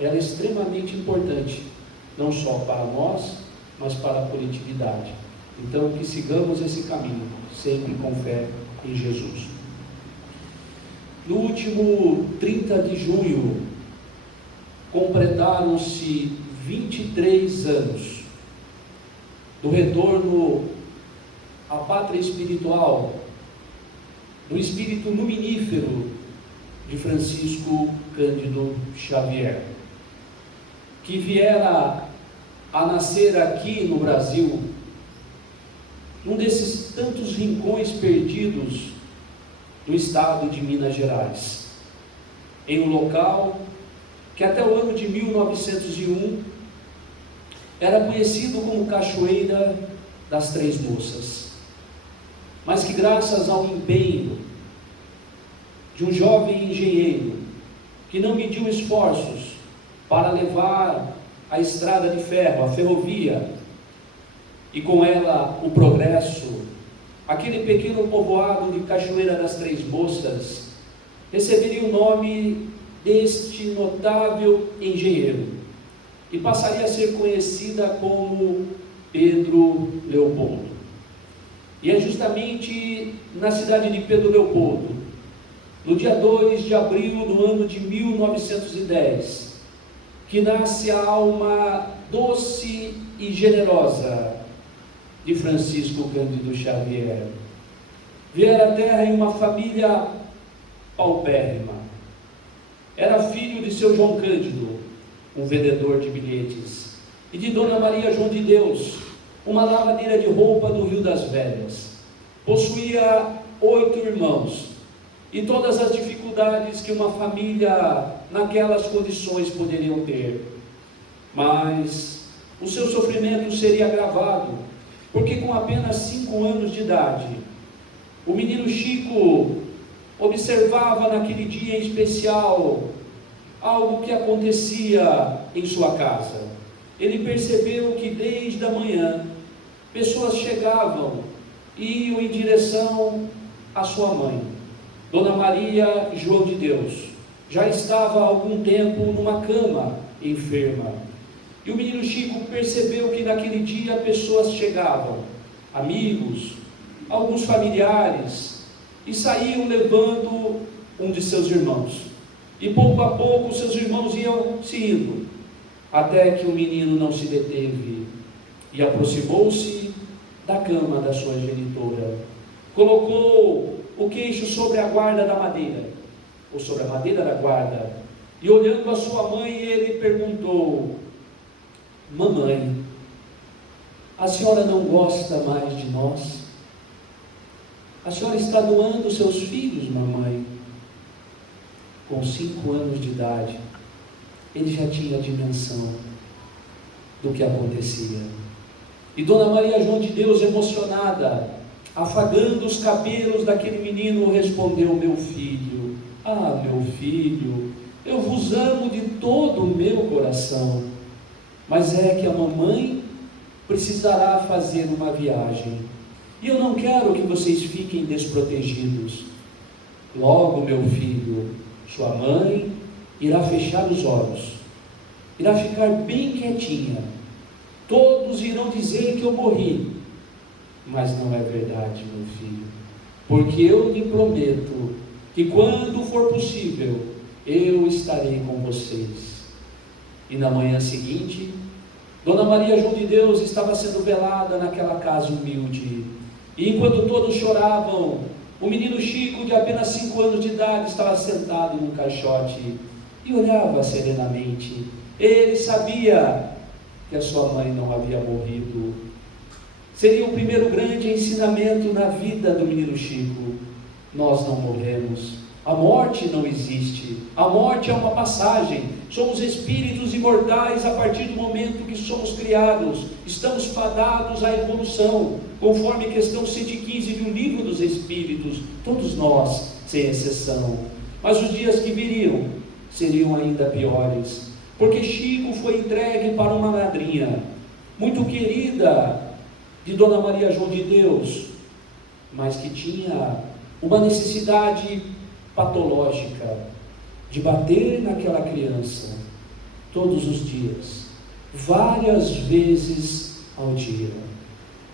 ela é extremamente importante, não só para nós, mas para a coletividade. Então, que sigamos esse caminho, sempre com fé em Jesus. No último 30 de junho, completaram-se 23 anos do retorno à pátria espiritual do espírito luminífero de Francisco Cândido Xavier, que viera a nascer aqui no Brasil, num desses tantos rincões perdidos do estado de Minas Gerais, em um local que até o ano de 1901 era conhecido como Cachoeira das Três Moças, mas que graças ao empenho de um jovem engenheiro que não mediu esforços para levar a estrada de ferro, a ferrovia, e com ela o progresso, aquele pequeno povoado de Cachoeira das Três Moças receberia o nome deste notável engenheiro e passaria a ser conhecida como Pedro Leopoldo. E é justamente na cidade de Pedro Leopoldo, no dia 2 de abril do ano de 1910, que nasce a alma doce e generosa de Francisco Cândido Xavier. Viera à terra em uma família paupérrima. Era filho de seu João Cândido, um vendedor de bilhetes, e de Dona Maria João de Deus, uma lavadeira de roupa do Rio das Velhas. Possuía 8 irmãos, e todas as dificuldades que uma família naquelas condições poderiam ter. Mas o seu sofrimento seria agravado, porque com apenas 5 anos de idade, o menino Chico observava naquele dia em especial algo que acontecia em sua casa. Ele percebeu que desde a manhã pessoas chegavam e iam em direção à sua mãe, Dona Maria João de Deus. Já estava há algum tempo numa cama enferma. E o menino Chico percebeu que naquele dia pessoas chegavam, amigos, alguns familiares, e saíam levando um de seus irmãos. E pouco a pouco seus irmãos iam se indo, até que o menino não se deteve e aproximou-se da cama da sua genitora. Colocou o queixo sobre a guarda da madeira, ou sobre a madeira da guarda, e olhando a sua mãe, ele perguntou: mamãe, a senhora não gosta mais de nós? A senhora está doando seus filhos, mamãe? Com 5 anos de idade, ele já tinha a dimensão do que acontecia. E Dona Maria João de Deus, emocionada, afagando os cabelos daquele menino, respondeu: meu filho, ah, meu filho, eu vos amo de todo o meu coração, mas é que a mamãe precisará fazer uma viagem, e eu não quero que vocês fiquem desprotegidos. Logo, meu filho, sua mãe irá fechar os olhos, irá ficar bem quietinha, todos irão dizer que eu morri, mas não é verdade, meu filho, porque eu lhe prometo que quando for possível, eu estarei com vocês. E na manhã seguinte, Dona Maria João de Deus estava sendo velada naquela casa humilde, e enquanto todos choravam, o menino Chico, de apenas 5 anos de idade, estava sentado num caixote e olhava serenamente. Ele sabia que a sua mãe não havia morrido. Seria o primeiro grande ensinamento na vida do menino Chico: nós não morremos, a morte não existe, a morte é uma passagem, somos espíritos imortais a partir do momento que somos criados, estamos fadados à evolução, conforme questão 115 de um livro dos Espíritos, todos nós, sem exceção. Mas os dias que viriam seriam ainda piores, porque Chico foi entregue para uma madrinha muito querida de Dona Maria João de Deus, mas que tinha uma necessidade patológica de bater naquela criança todos os dias, várias vezes ao dia.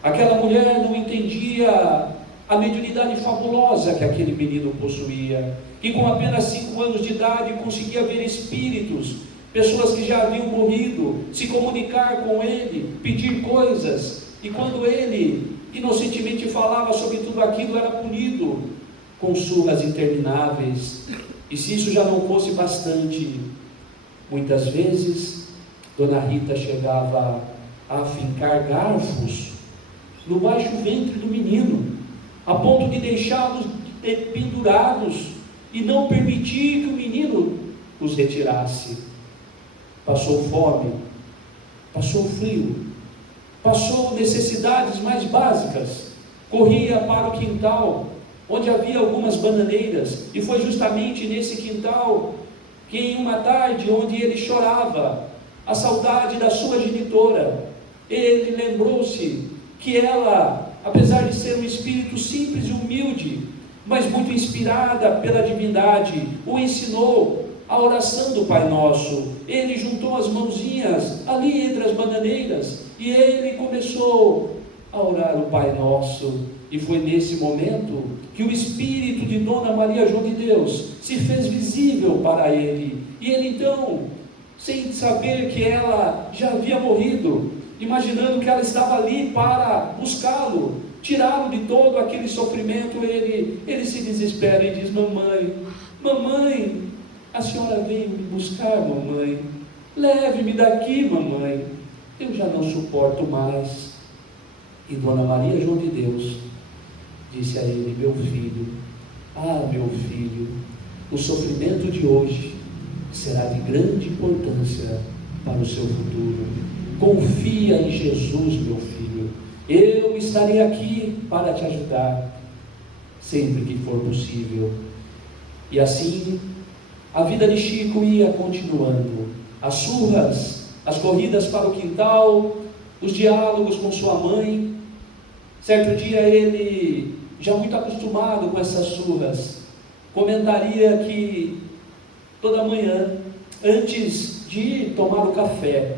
Aquela mulher não entendia a mediunidade fabulosa que aquele menino possuía, que com apenas 5 anos de idade conseguia ver espíritos, pessoas que já haviam morrido, se comunicar com ele, pedir coisas, e quando ele inocentemente falava sobre tudo aquilo, era punido com surras intermináveis. E se isso já não fosse bastante, muitas vezes Dona Rita chegava a afincar garfos no baixo ventre do menino, a ponto de deixá-los pendurados e não permitir que o menino os retirasse. Passou fome, passou frio, passou necessidades mais básicas, corria para o quintal, onde havia algumas bananeiras, e foi justamente nesse quintal que em uma tarde onde ele chorava a saudade da sua genitora, ele lembrou-se que ela, apesar de ser um espírito simples e humilde, mas muito inspirada pela divindade, o ensinou a oração do Pai Nosso. Ele juntou as mãozinhas ali entre as bananeiras e ele começou a orar o Pai Nosso. E foi nesse momento que o espírito de Dona Maria João de Deus se fez visível para ele. E ele então, sem saber que ela já havia morrido, imaginando que ela estava ali para buscá-lo, tirá-lo de todo aquele sofrimento, ele se desespera e diz: mamãe, a senhora veio me buscar, mamãe, leve-me daqui, mamãe, eu já não suporto mais. E Dona Maria João de Deus disse a ele: meu filho, meu filho, o sofrimento de hoje será de grande importância para o seu futuro. Confia em Jesus, meu filho, eu estarei aqui para te ajudar, sempre que for possível. E assim, a vida de Chico ia continuando, as surras, as corridas para o quintal, os diálogos com sua mãe. Certo dia ele, já muito acostumado com essas surras, comentaria que toda manhã, antes de tomar o café,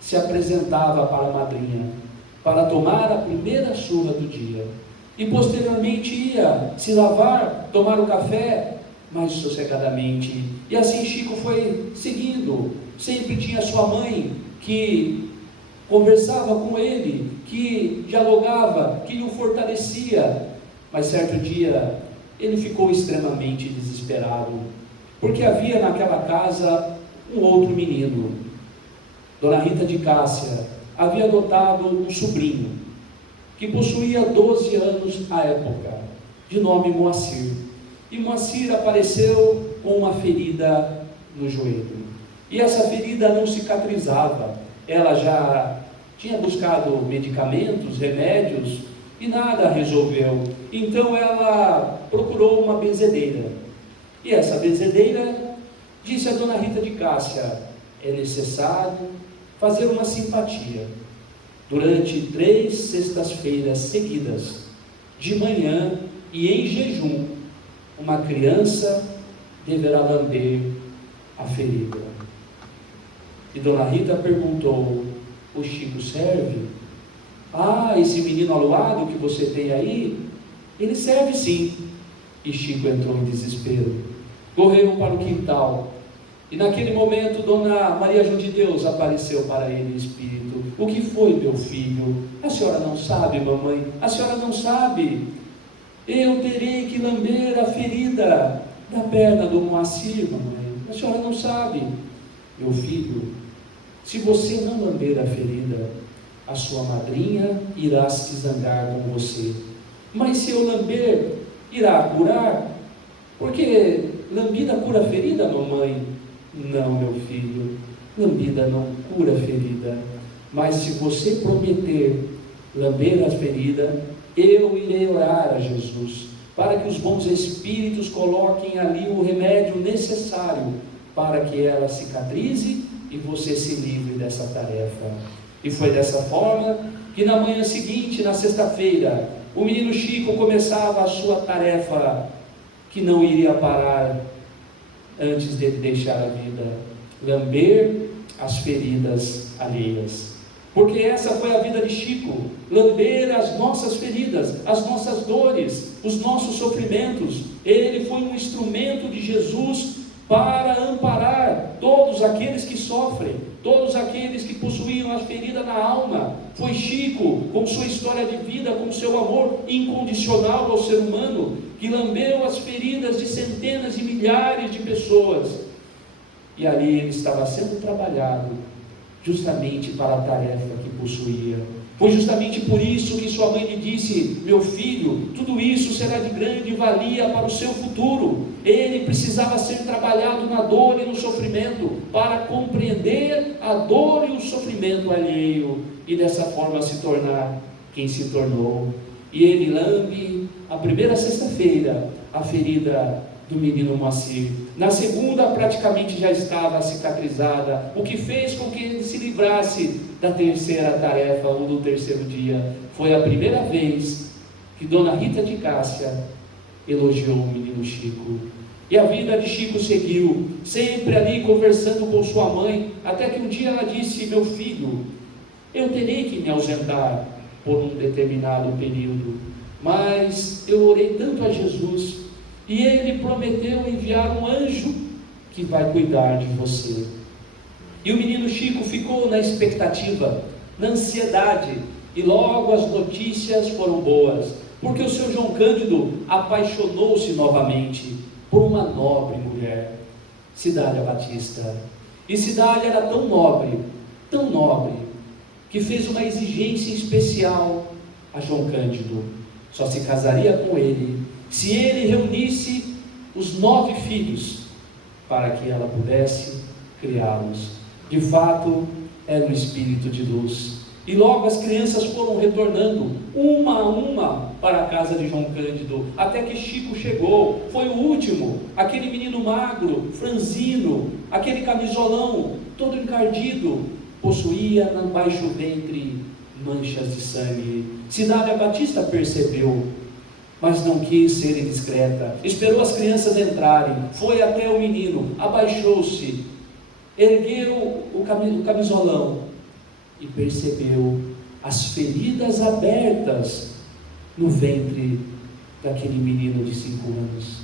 se apresentava para a madrinha, para tomar a primeira surra do dia, e posteriormente ia se lavar, tomar o café mais sossegadamente. E assim Chico foi seguindo. Sempre tinha sua mãe que conversava com ele, que dialogava, que o fortalecia. Mas certo dia ele ficou extremamente desesperado, porque havia naquela casa um outro menino. Dona Rita de Cássia havia adotado um sobrinho, que possuía 12 anos à época, de nome Moacir. E Moacir apareceu com uma ferida no joelho, e essa ferida não cicatrizava. Ela já tinha buscado medicamentos, remédios, e nada resolveu. Então ela procurou uma benzedeira, e essa benzedeira disse a Dona Rita de Cássia: é necessário fazer uma simpatia durante 3 sextas-feiras seguidas, de manhã e em jejum. Uma criança deverá lamber a ferida. E Dona Rita perguntou: o Chico serve? Esse menino aluado que você tem aí, ele serve sim. E Chico entrou em desespero, correu para o quintal, e naquele momento Dona Maria João de Deus apareceu para ele em espírito. O que foi, meu filho? A senhora não sabe, mamãe? A senhora não sabe? Eu terei que lamber a ferida da perna do Moacir, mamãe. A senhora não sabe? Meu filho, se você não lamber a ferida, a sua madrinha irá se zangar com você. Mas se eu lamber, irá curar? Porque lambida cura ferida, mamãe? Não, meu filho, lambida não cura ferida. Mas se você prometer lamber a ferida, eu irei orar a Jesus, para que os bons espíritos coloquem ali o remédio necessário para que ela cicatrize e você se livre dessa tarefa. E foi dessa forma que na manhã seguinte, na sexta-feira, o menino Chico começava a sua tarefa, que não iria parar antes dele deixar a vida: lamber as feridas alheias. Porque essa foi a vida de Chico, lamber as nossas feridas, as nossas dores, os nossos sofrimentos. Ele foi um instrumento de Jesus para amparar todos aqueles que sofrem, todos aqueles que possuíam a ferida na alma. Foi Chico, com sua história de vida, com seu amor incondicional ao ser humano, que lambeu as feridas de centenas e milhares de pessoas. E ali ele estava sendo trabalhado justamente para a tarefa que possuía. Foi justamente por isso que sua mãe lhe disse: meu filho, tudo isso será de grande valia para o seu futuro. Ele precisava ser trabalhado na dor e no sofrimento, para compreender a dor e o sofrimento alheio, e dessa forma se tornar quem se tornou. E ele lambe a primeira sexta-feira a ferida do menino Moacir. Na segunda praticamente já estava cicatrizada, o que fez com que ele se livrasse da terceira tarefa, ou do terceiro dia. Foi a primeira vez que Dona Rita de Cássia elogiou o menino Chico. E a vida de Chico seguiu, sempre ali conversando com sua mãe, até que um dia ela disse: meu filho, eu terei que me ausentar por um determinado período, mas eu orei tanto a Jesus, e ele prometeu enviar um anjo que vai cuidar de você. E o menino Chico ficou na expectativa, na ansiedade, e logo as notícias foram boas, porque o seu João Cândido apaixonou-se novamente por uma nobre mulher, Cidália Batista. E Cidália era tão nobre, que fez uma exigência especial a João Cândido: só se casaria com ele se ele reunisse os 9 filhos, para que ela pudesse criá-los. De fato, era um espírito de luz. E logo as crianças foram retornando, uma a uma, para a casa de João Cândido, até que Chico chegou. Foi o último, aquele menino magro, franzino, aquele camisolão, todo encardido, possuía no baixo ventre manchas de sangue. Cidália Batista percebeu, mas não quis ser indiscreta. Esperou as crianças entrarem, foi até o menino, abaixou-se, ergueu o camisolão e percebeu as feridas abertas no ventre daquele menino de 5 anos.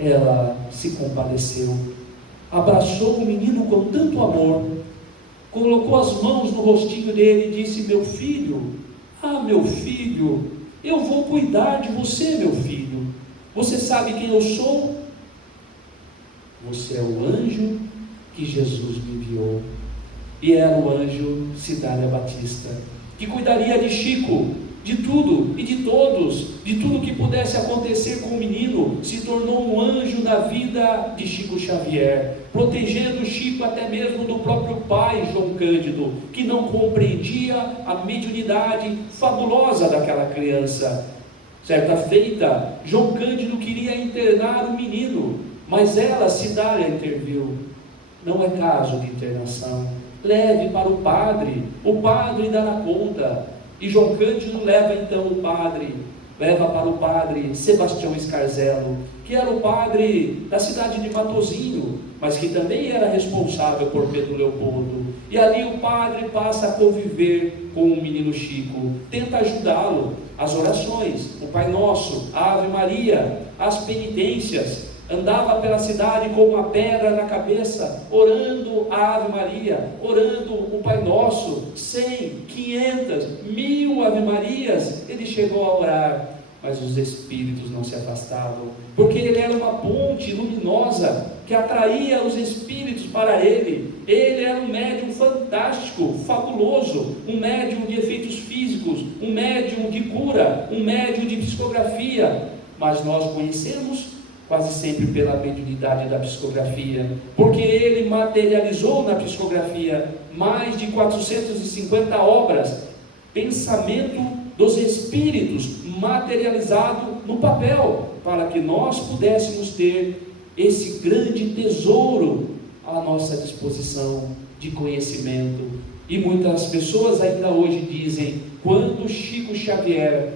Ela se compadeceu, abraçou o menino com tanto amor, colocou as mãos no rostinho dele e disse: meu filho, meu filho, eu vou cuidar de você, meu filho. Você sabe quem eu sou? Você é o anjo que Jesus me enviou. E era o anjo Cidália Batista, que cuidaria de Chico, de tudo e de todos, de tudo que pudesse acontecer com o menino. Se tornou um anjo na vida de Chico Xavier, protegendo Chico até mesmo do próprio pai, João Cândido, que não compreendia a mediunidade fabulosa daquela criança. Certa feita, João Cândido queria internar o menino, mas ela, Cidália, interviu: não é caso de internação, leve para o padre dará conta. E João Cândido leva então para o padre Sebastião Scarzelo, que era o padre da cidade de Matozinho, mas que também era responsável por Pedro Leopoldo. E ali o padre passa a conviver com o menino Chico, tenta ajudá-lo, as orações, o Pai Nosso, a Ave Maria, as penitências. Andava pela cidade com uma pedra na cabeça, orando a Ave Maria, orando o Pai Nosso, 100, 500, 1000 Ave Marias. Ele chegou a orar, mas os espíritos não se afastavam, porque ele era uma ponte luminosa que atraía os espíritos para ele. Ele era um médium fantástico, fabuloso, um médium de efeitos físicos, um médium de cura, um médium de psicografia. Mas nós conhecemos quase sempre pela mediunidade da psicografia, porque ele materializou na psicografia mais de 450 obras, pensamento dos espíritos materializado no papel, para que nós pudéssemos ter esse grande tesouro à nossa disposição de conhecimento. E muitas pessoas ainda hoje dizem: quando Chico Xavier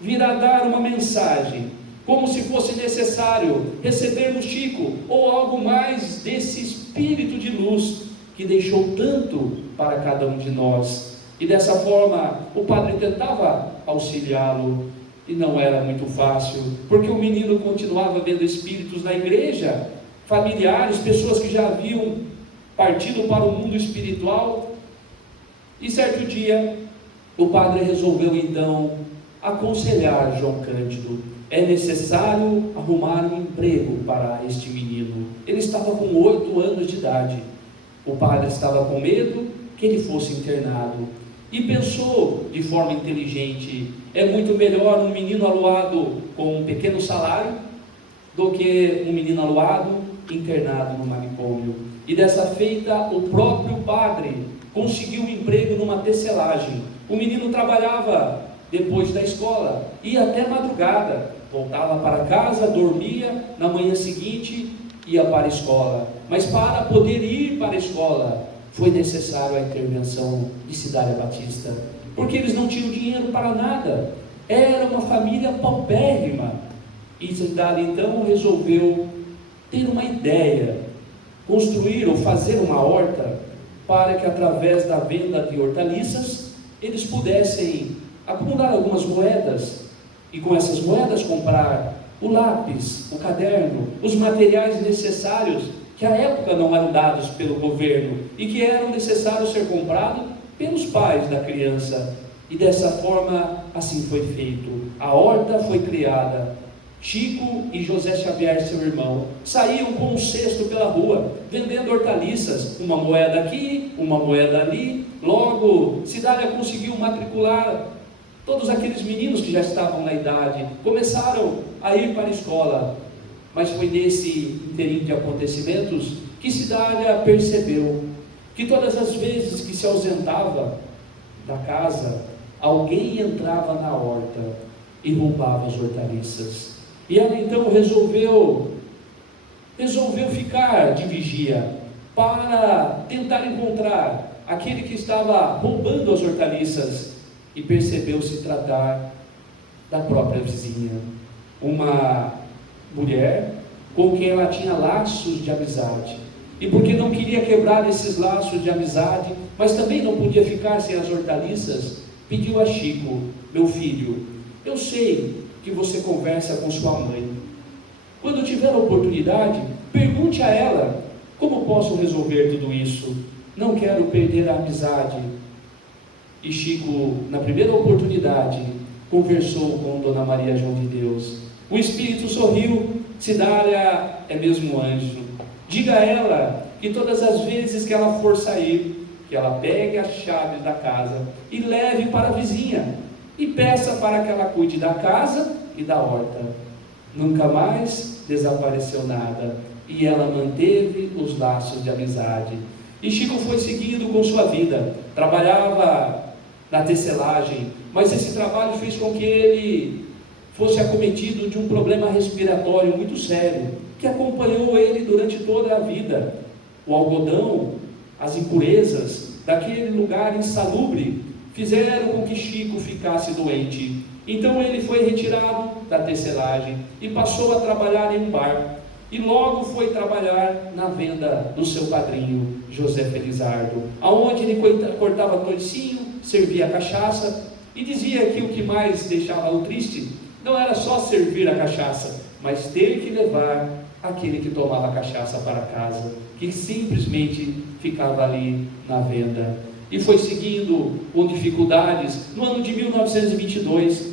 virá dar uma mensagem, como se fosse necessário recebermos Chico ou algo mais desse espírito de luz, que deixou tanto para cada um de nós. E dessa forma, o padre tentava auxiliá-lo, e não era muito fácil, porque o menino continuava vendo espíritos na igreja, familiares, pessoas que já haviam partido para o mundo espiritual. E certo dia, o padre resolveu então aconselhar João Cândido: é necessário arrumar um emprego para este menino. Ele estava com 8 anos de idade. O padre estava com medo que ele fosse internado, e pensou de forma inteligente: é muito melhor um menino aluado com um pequeno salário do que um menino aluado internado no manicômio. E dessa feita, o próprio padre conseguiu um emprego numa tecelagem. O menino trabalhava depois da escola, ia até madrugada, voltava para casa, dormia, na manhã seguinte ia para a escola. Mas para poder ir para a escola, foi necessário a intervenção de Cidália Batista, porque eles não tinham dinheiro para nada, era uma família paupérrima. E Cidália então resolveu ter uma ideia, construir ou fazer uma horta, para que através da venda de hortaliças, eles pudessem acumular algumas moedas, e com essas moedas comprar o lápis, o caderno, os materiais necessários, que à época não eram dados pelo governo, e que eram necessários ser comprados pelos pais da criança. E dessa forma, assim foi feito. A horta foi criada. Chico e José Xavier, seu irmão, saíam com um cesto pela rua, vendendo hortaliças, uma moeda aqui, uma moeda ali. Logo, Cidália conseguiu matricular todos aqueles meninos que já estavam na idade, começaram a ir para a escola. Mas foi nesse inteirinho de acontecimentos que Cidália percebeu que todas as vezes que se ausentava da casa, alguém entrava na horta e roubava as hortaliças. E ela então resolveu ficar de vigia para tentar encontrar aquele que estava roubando as hortaliças, e percebeu se tratar da própria vizinha, uma mulher com quem ela tinha laços de amizade. E porque não queria quebrar esses laços de amizade, mas também não podia ficar sem as hortaliças, pediu a Chico: meu filho, eu sei que você conversa com sua mãe. Quando tiver a oportunidade, pergunte a ela como posso resolver tudo isso. Não quero perder a amizade. E Chico, na primeira oportunidade, conversou com Dona Maria João de Deus. O espírito sorriu: Cidália é mesmo anjo. Diga a ela que todas as vezes que ela for sair, que ela pegue as chaves da casa e leve para a vizinha, e peça para que ela cuide da casa e da horta. Nunca mais desapareceu nada, e ela manteve os laços de amizade. E Chico foi seguindo com sua vida, trabalhava na tecelagem, mas esse trabalho fez com que ele fosse acometido de um problema respiratório muito sério, que acompanhou ele durante toda a vida. O algodão, as impurezas daquele lugar insalubre, fizeram com que Chico ficasse doente. Então ele foi retirado da tecelagem e passou a trabalhar em um bar. E logo foi trabalhar na venda do seu padrinho, José Felizardo, aonde ele cortava toicinho, servia cachaça, e dizia que o que mais deixava-o triste não era só servir a cachaça, mas ter que levar aquele que tomava cachaça para casa, que simplesmente ficava ali na venda. E foi seguindo com dificuldades. No ano de 1922,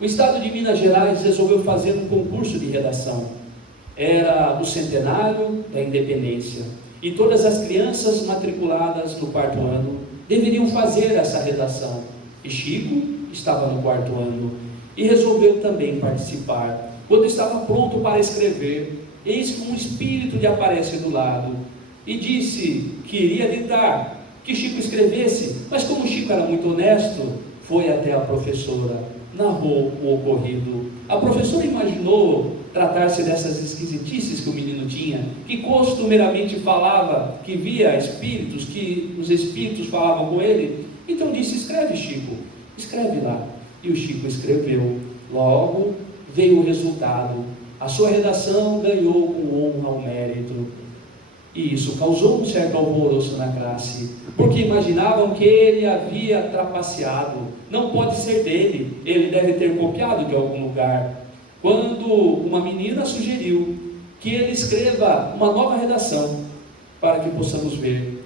o Estado de Minas Gerais resolveu fazer um concurso de redação. Era o centenário da independência, e todas as crianças matriculadas no 4º ano deveriam fazer essa redação. E Chico estava no 4º ano e resolveu também participar. Quando estava pronto para escrever, eis que um espírito lhe aparece do lado e disse que iria ditar que Chico escrevesse. Mas como Chico era muito honesto, foi até a professora, narrou o ocorrido. A professora imaginou tratar-se dessas esquisitices que o menino tinha, que costumeiramente falava que via espíritos, que os espíritos falavam com ele. Então disse: escreve, Chico, escreve lá. E o Chico escreveu. Logo veio o resultado. A sua redação ganhou com honra ao mérito. E isso causou um certo alvoroço na classe, porque imaginavam que ele havia trapaceado. Não pode ser dele, ele deve ter copiado de algum lugar. Quando uma menina sugeriu que ele escreva uma nova redação para que possamos ver,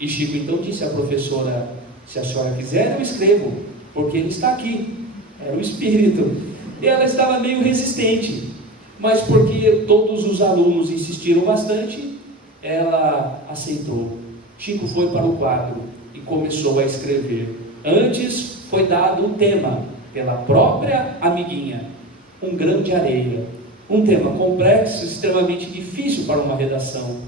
e Chico então disse à professora: se a senhora quiser eu escrevo, porque ele está aqui. Era o espírito. E ela estava meio resistente, mas porque todos os alunos insistiram bastante, ela aceitou. Chico foi para o quadro e começou a escrever. Antes foi dado um tema pela própria amiguinha: um grão de areia. Um tema complexo, extremamente difícil para uma redação,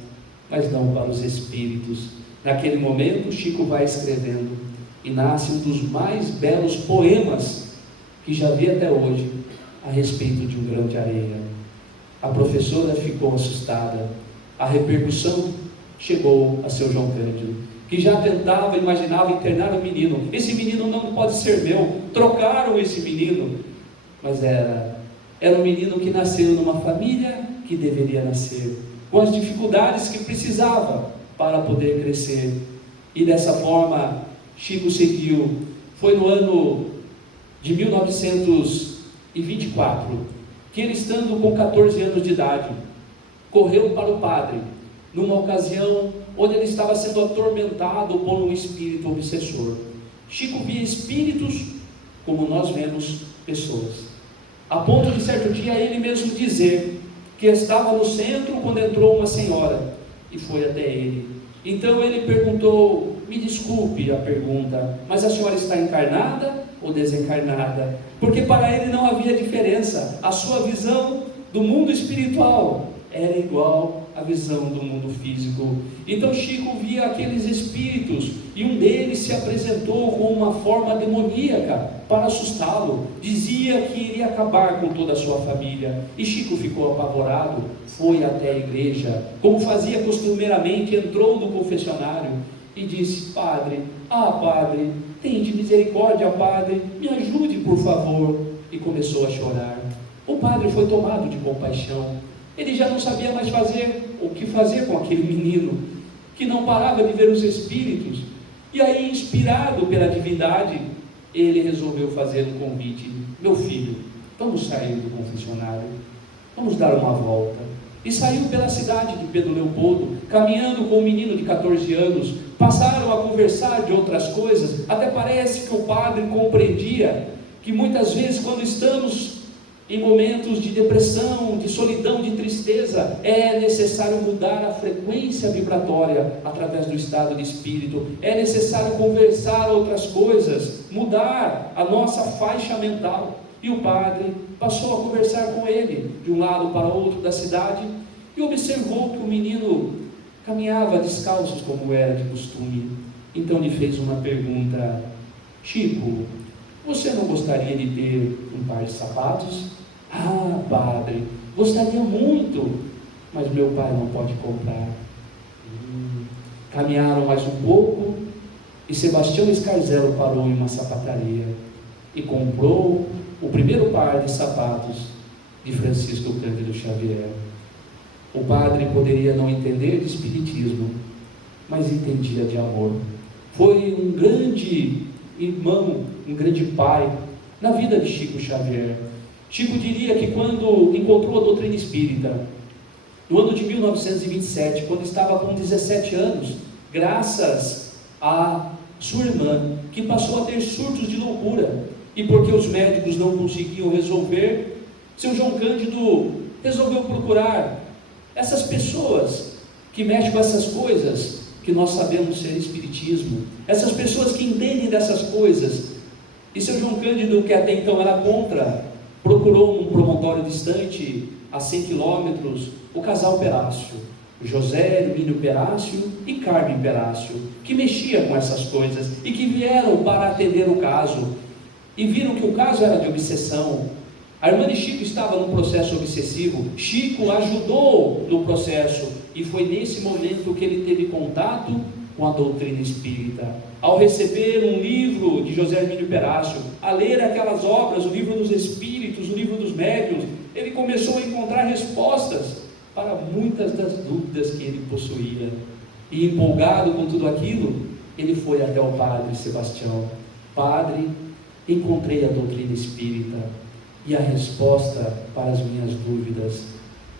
mas não para os espíritos. Naquele momento, Chico vai escrevendo e nasce um dos mais belos poemas que já vi até hoje a respeito de um grão de areia. A professora ficou assustada. A repercussão chegou a seu João Cândido, que já tentava, imaginava internar o menino. Esse menino não pode ser meu. Trocaram esse menino. Mas era um menino que nasceu numa família que deveria nascer, com as dificuldades que precisava para poder crescer. E dessa forma Chico seguiu. Foi no ano de 1924 que ele, estando com 14 anos de idade, correu para o padre, numa ocasião onde ele estava sendo atormentado por um espírito obsessor. Chico via espíritos como nós vemos pessoas, a ponto de certo dia ele mesmo dizer que estava no centro quando entrou uma senhora e foi até ele. Então ele perguntou: me desculpe a pergunta, mas a senhora está encarnada ou desencarnada? Porque para ele não havia diferença. A sua visão do mundo espiritual era igual à visão do mundo físico. Então Chico via aqueles espíritos, e um deles se apresentou com uma forma demoníaca para assustá-lo. Dizia que iria acabar com toda a sua família. E Chico ficou apavorado, foi até a igreja, como fazia costumeiramente, entrou no confessionário e disse: padre, padre, tende misericórdia, padre, me ajude por favor. E começou a chorar. O padre foi tomado de compaixão. Ele já não sabia mais o que fazer com aquele menino, que não parava de ver os espíritos. E aí, inspirado pela divindade, ele resolveu fazer um convite: meu filho, vamos sair do confessionário, vamos dar uma volta. E saiu pela cidade de Pedro Leopoldo, caminhando com um menino de 14 anos. Passaram a conversar de outras coisas. Até parece que o padre compreendia que muitas vezes, quando estamos em momentos de depressão, de solidão, de tristeza, é necessário mudar a frequência vibratória através do estado de espírito. É necessário conversar outras coisas, mudar a nossa faixa mental. E o padre passou a conversar com ele, de um lado para outro da cidade, e observou que o menino caminhava descalço, como era de costume. Então lhe fez uma pergunta: Chico, você não gostaria de ter um par de sapatos? Ah, padre, gostaria muito, mas meu pai não pode comprar. Caminharam mais um pouco e Sebastião Scarzelo parou em uma sapataria e comprou o primeiro par de sapatos de Francisco Cândido Xavier. O padre poderia não entender de espiritismo, mas entendia de amor. Foi um grande irmão, um grande pai na vida de Chico Xavier. Chico diria que quando encontrou a doutrina espírita, no ano de 1927, quando estava com 17 anos, graças a sua irmã, que passou a ter surtos de loucura, e porque os médicos não conseguiam resolver, seu João Cândido resolveu procurar essas pessoas que mexem com essas coisas que nós sabemos ser espiritismo, essas pessoas que entendem dessas coisas. E seu João Cândido, que até então era contra, procurou num promontório distante, a 100 quilômetros, o casal Perácio, José Hermínio Perácio e Carmen Perácio, que mexia com essas coisas e que vieram para atender o caso, e viram que o caso era de obsessão. A irmã de Chico estava num processo obsessivo. Chico ajudou no processo, e foi nesse momento que ele teve contato com a doutrina espírita. Ao receber um livro de José Hermínio Perácio, a ler aquelas obras, o livro dos espíritos, o livro dos médiuns, ele começou a encontrar respostas para muitas das dúvidas que ele possuía. E empolgado com tudo aquilo, ele foi até o padre Sebastião. Padre, encontrei a doutrina espírita e a resposta para as minhas dúvidas.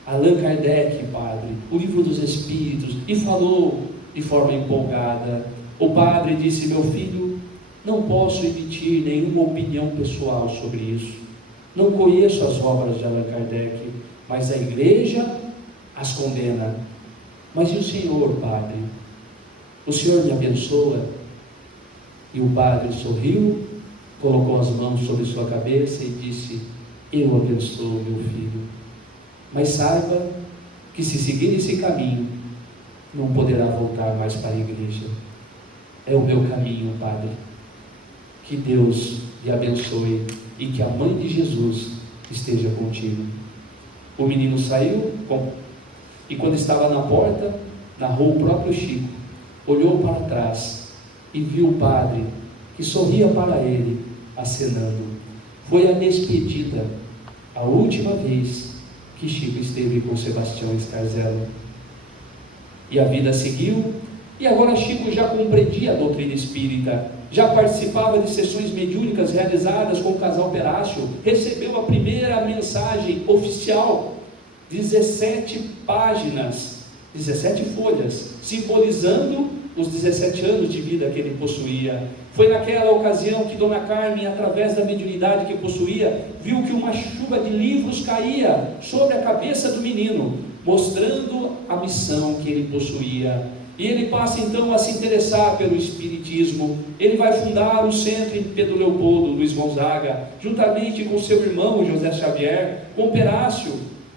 Allan Kardec, padre, o livro dos Espíritos, e falou de forma empolgada. O padre disse: meu filho, não posso emitir nenhuma opinião pessoal sobre isso. Não conheço as obras de Allan Kardec, mas a igreja as condena. Mas e o senhor, padre? O senhor me abençoa? E o padre sorriu, colocou as mãos sobre sua cabeça e disse: eu abençoo, meu filho. Mas saiba que se seguir esse caminho, não poderá voltar mais para a igreja. É o meu caminho, padre. Que Deus lhe abençoe e que a mãe de Jesus esteja contigo. O menino saiu e quando estava na porta, narrou o próprio Chico, olhou para trás e viu o padre que sorria para ele, acenando. Foi a despedida, a última vez que Chico esteve com Sebastião Scarzello. E a vida seguiu, e agora Chico já compreendia a doutrina espírita, já participava de sessões mediúnicas realizadas com o casal Perácio, recebeu a primeira mensagem oficial, 17 páginas, 17 folhas, simbolizando os 17 anos de vida que ele possuía. Foi naquela ocasião que Dona Carmen, através da mediunidade que possuía, viu que uma chuva de livros caía sobre a cabeça do menino, mostrando a missão que ele possuía. E ele passa então a se interessar pelo Espiritismo. Ele vai fundar o centro em Pedro Leopoldo, Luiz Gonzaga, juntamente com seu irmão José Xavier, com Perácio,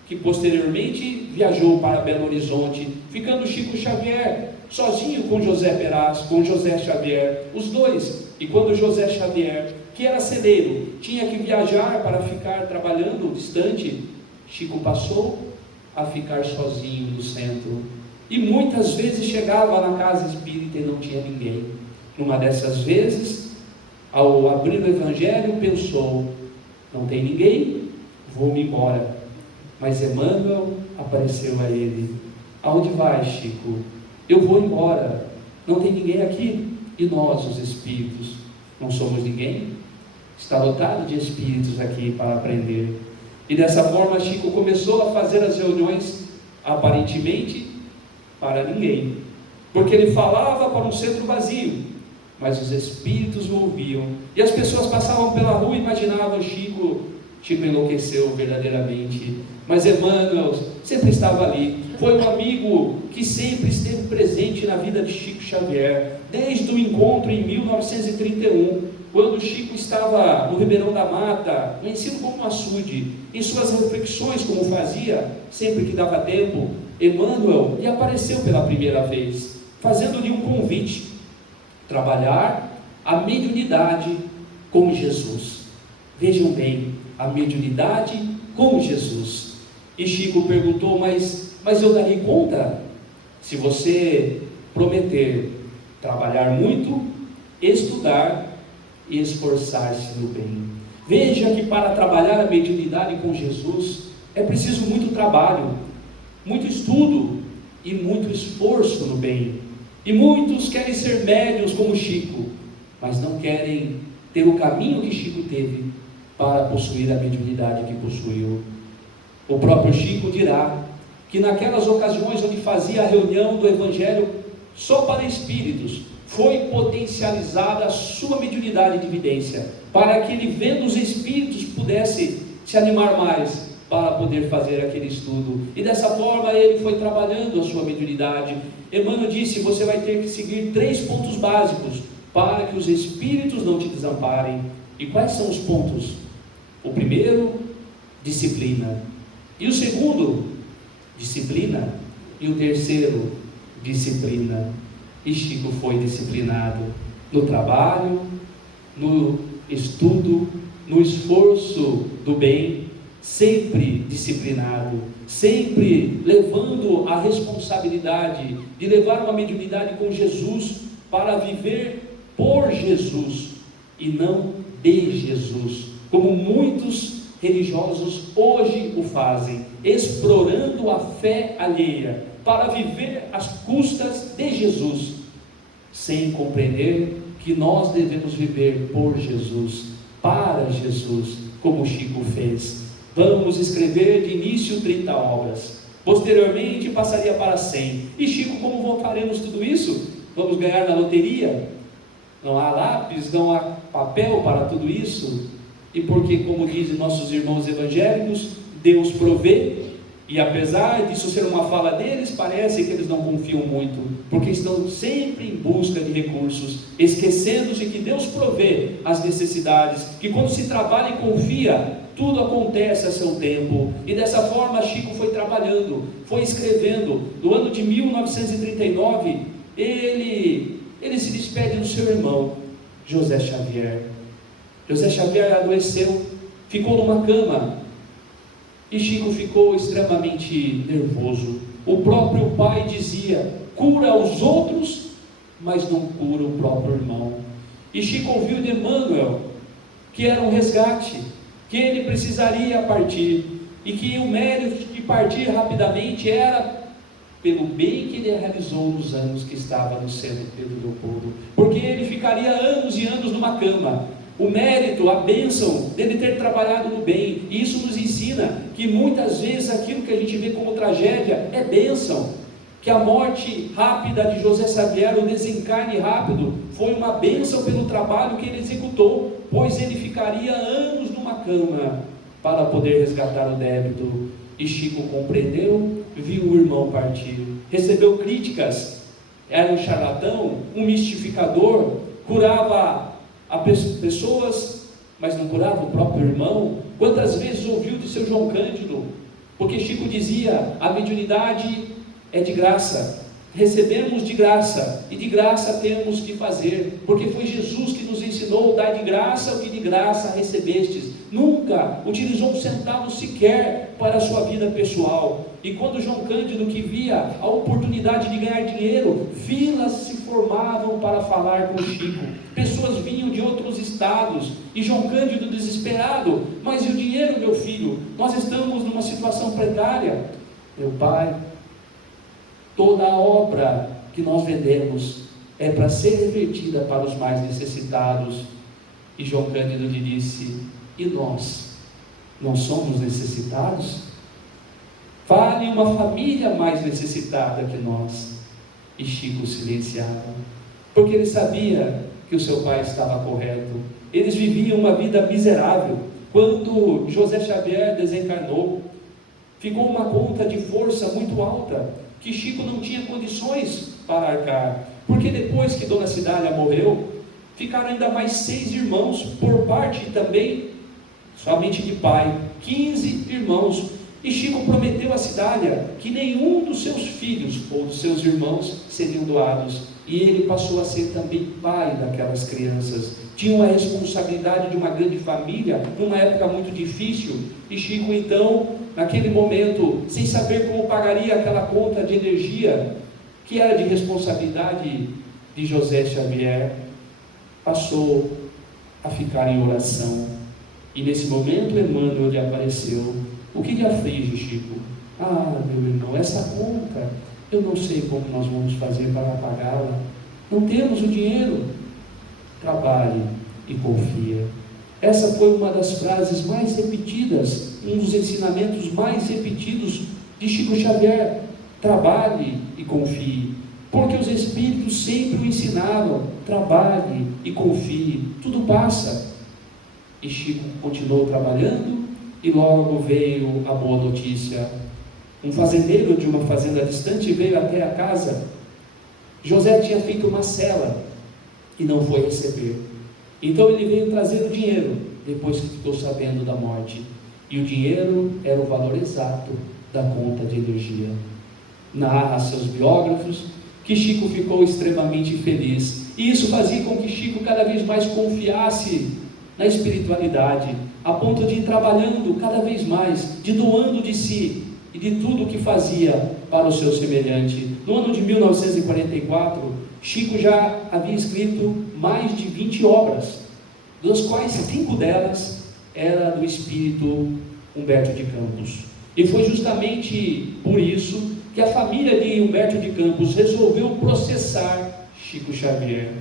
que posteriormente viajou para Belo Horizonte, ficando Chico Xavier sozinho com José Perácio, com José Xavier, os dois. E quando José Xavier, que era celeiro, tinha que viajar para ficar trabalhando distante, Chico passou a ficar sozinho no centro. E muitas vezes chegava na casa espírita e não tinha ninguém. Numa dessas vezes, ao abrir o Evangelho, pensou: não tem ninguém, vou-me embora. Mas Emmanuel apareceu a ele: aonde vai, Chico? Eu vou embora, não tem ninguém aqui. E nós, os espíritos, não somos ninguém? Está lotado de espíritos aqui para aprender. E dessa forma Chico começou a fazer as reuniões, aparentemente para ninguém, porque ele falava para um centro vazio, mas os espíritos o ouviam, e as pessoas passavam pela rua e imaginavam: Chico enlouqueceu verdadeiramente. Mas Emmanuel sempre estava ali, foi um amigo que sempre esteve presente na vida de Chico Xavier, desde o encontro em 1931, quando Chico estava no Ribeirão da Mata, no ensino como açude, em suas reflexões, como fazia, sempre que dava tempo, Emmanuel lhe apareceu pela primeira vez, fazendo-lhe um convite: trabalhar a mediunidade com Jesus. Vejam bem, a mediunidade com Jesus. E Chico perguntou: mas eu darei conta? Se você prometer trabalhar muito, estudar e esforçar-se no bem. Veja que para trabalhar a mediunidade com Jesus é preciso muito trabalho, muito estudo e muito esforço no bem. E muitos querem ser médiuns como Chico, mas não querem ter o caminho que Chico teve para possuir a mediunidade que possuiu. O próprio Chico dirá que naquelas ocasiões onde fazia a reunião do Evangelho só para espíritos, foi potencializada a sua mediunidade de evidência, para que ele, vendo os espíritos, pudesse se animar mais para poder fazer aquele estudo. E dessa forma ele foi trabalhando a sua mediunidade. Emmanuel disse: você vai ter que seguir 3 pontos básicos para que os espíritos não te desamparem. E quais são os pontos? O primeiro, disciplina. E o segundo, disciplina. E o terceiro, disciplina. E Chico foi disciplinado no trabalho, no estudo, no esforço do bem, sempre disciplinado, sempre levando a responsabilidade de levar uma mediunidade com Jesus para viver por Jesus e não de Jesus, como muitos religiosos hoje o fazem, explorando a fé alheia, para viver às custas de Jesus, sem compreender que nós devemos viver por Jesus, para Jesus, como Chico fez. Vamos escrever de início 30 obras, posteriormente passaria para 100. E Chico, como voltaremos tudo isso? Vamos ganhar na loteria? Não há lápis, não há papel para tudo isso. E porque, como dizem nossos irmãos evangélicos, Deus provê. E apesar disso ser uma fala deles, parece que eles não confiam muito, porque estão sempre em busca de recursos, esquecendo de que Deus provê as necessidades, que quando se trabalha e confia, tudo acontece a seu tempo. E dessa forma Chico foi trabalhando, foi escrevendo. No ano de 1939, ele se despede do seu irmão, José Xavier. José Xavier adoeceu, ficou numa cama, e Chico ficou extremamente nervoso. O próprio pai dizia: cura os outros, mas não cura o próprio irmão. E Chico ouviu de Emmanuel que era um resgate, que ele precisaria partir, e que o mérito de partir rapidamente era pelo bem que ele realizou nos anos que estava no centro de Pedro Leopoldo, porque ele ficaria anos e anos numa cama. O mérito, a bênção dele ter trabalhado no bem, e isso nos ensina que muitas vezes aquilo que a gente vê como tragédia é bênção, que a morte rápida de José Xavier, o desencarne rápido, foi uma bênção pelo trabalho que ele executou, pois ele ficaria anos numa cama para poder resgatar o débito. E Chico compreendeu, viu o irmão partir, recebeu críticas, era um charlatão, um mistificador, curava pessoas, mas não curava o próprio irmão. Quantas vezes ouviu de seu João Cândido? Porque Chico dizia: a mediunidade é de graça, recebemos de graça, e de graça temos que fazer, porque foi Jesus que nos ensinou: dai de graça o que de graça recebestes. Nunca utilizou um centavo sequer para a sua vida pessoal. E quando João Cândido, que via a oportunidade de ganhar dinheiro, filas se formavam para falar com Chico, pessoas vinham de outros estados, e João Cândido desesperado: mas e o dinheiro, meu filho? Nós estamos numa situação precária. Meu pai, toda a obra que nós vendemos é para ser revertida para os mais necessitados. E João Cândido lhe disse: e nós não somos necessitados? Fale uma família mais necessitada que nós. E Chico silenciava, porque ele sabia que o seu pai estava correto. Eles viviam uma vida miserável. Quando José Xavier desencarnou, ficou uma conta de força muito alta, que Chico não tinha condições para arcar, porque depois que Dona Cidália morreu, ficaram ainda mais 6 irmãos, por parte também somente de pai, 15 irmãos. E Chico prometeu a Cidália que nenhum dos seus filhos ou dos seus irmãos seriam doados, e ele passou a ser também pai daquelas crianças. Tinha a responsabilidade de uma grande família, numa época muito difícil. E Chico então, naquele momento, sem saber como pagaria aquela conta de energia, que era de responsabilidade de José Xavier, passou a ficar em oração. E nesse momento Emmanuel lhe apareceu. O que lhe aflige, Chico? Ah, meu irmão, essa conta, eu não sei como nós vamos fazer para pagá-la. Não temos o dinheiro. Trabalhe e confia. Essa foi uma das frases mais repetidas, um dos ensinamentos mais repetidos de Chico Xavier. Trabalhe e confie. Porque os Espíritos sempre o ensinavam: trabalhe e confie, tudo passa. E Chico continuou trabalhando, e logo veio a boa notícia. Um fazendeiro de uma fazenda distante veio até a casa. José tinha feito uma cela e não foi receber. Então ele veio trazer o dinheiro, depois que ficou sabendo da morte. E o dinheiro era o valor exato da conta de energia. Narra seus biógrafos que Chico ficou extremamente feliz. E isso fazia com que Chico cada vez mais confiasse na espiritualidade, a ponto de ir trabalhando cada vez mais, de doando de si e de tudo o que fazia para o seu semelhante. No ano de 1944, Chico já havia escrito mais de 20 obras, das quais 5 delas era do espírito Humberto de Campos. E foi justamente por isso que a família de Humberto de Campos resolveu processar Chico Xavier.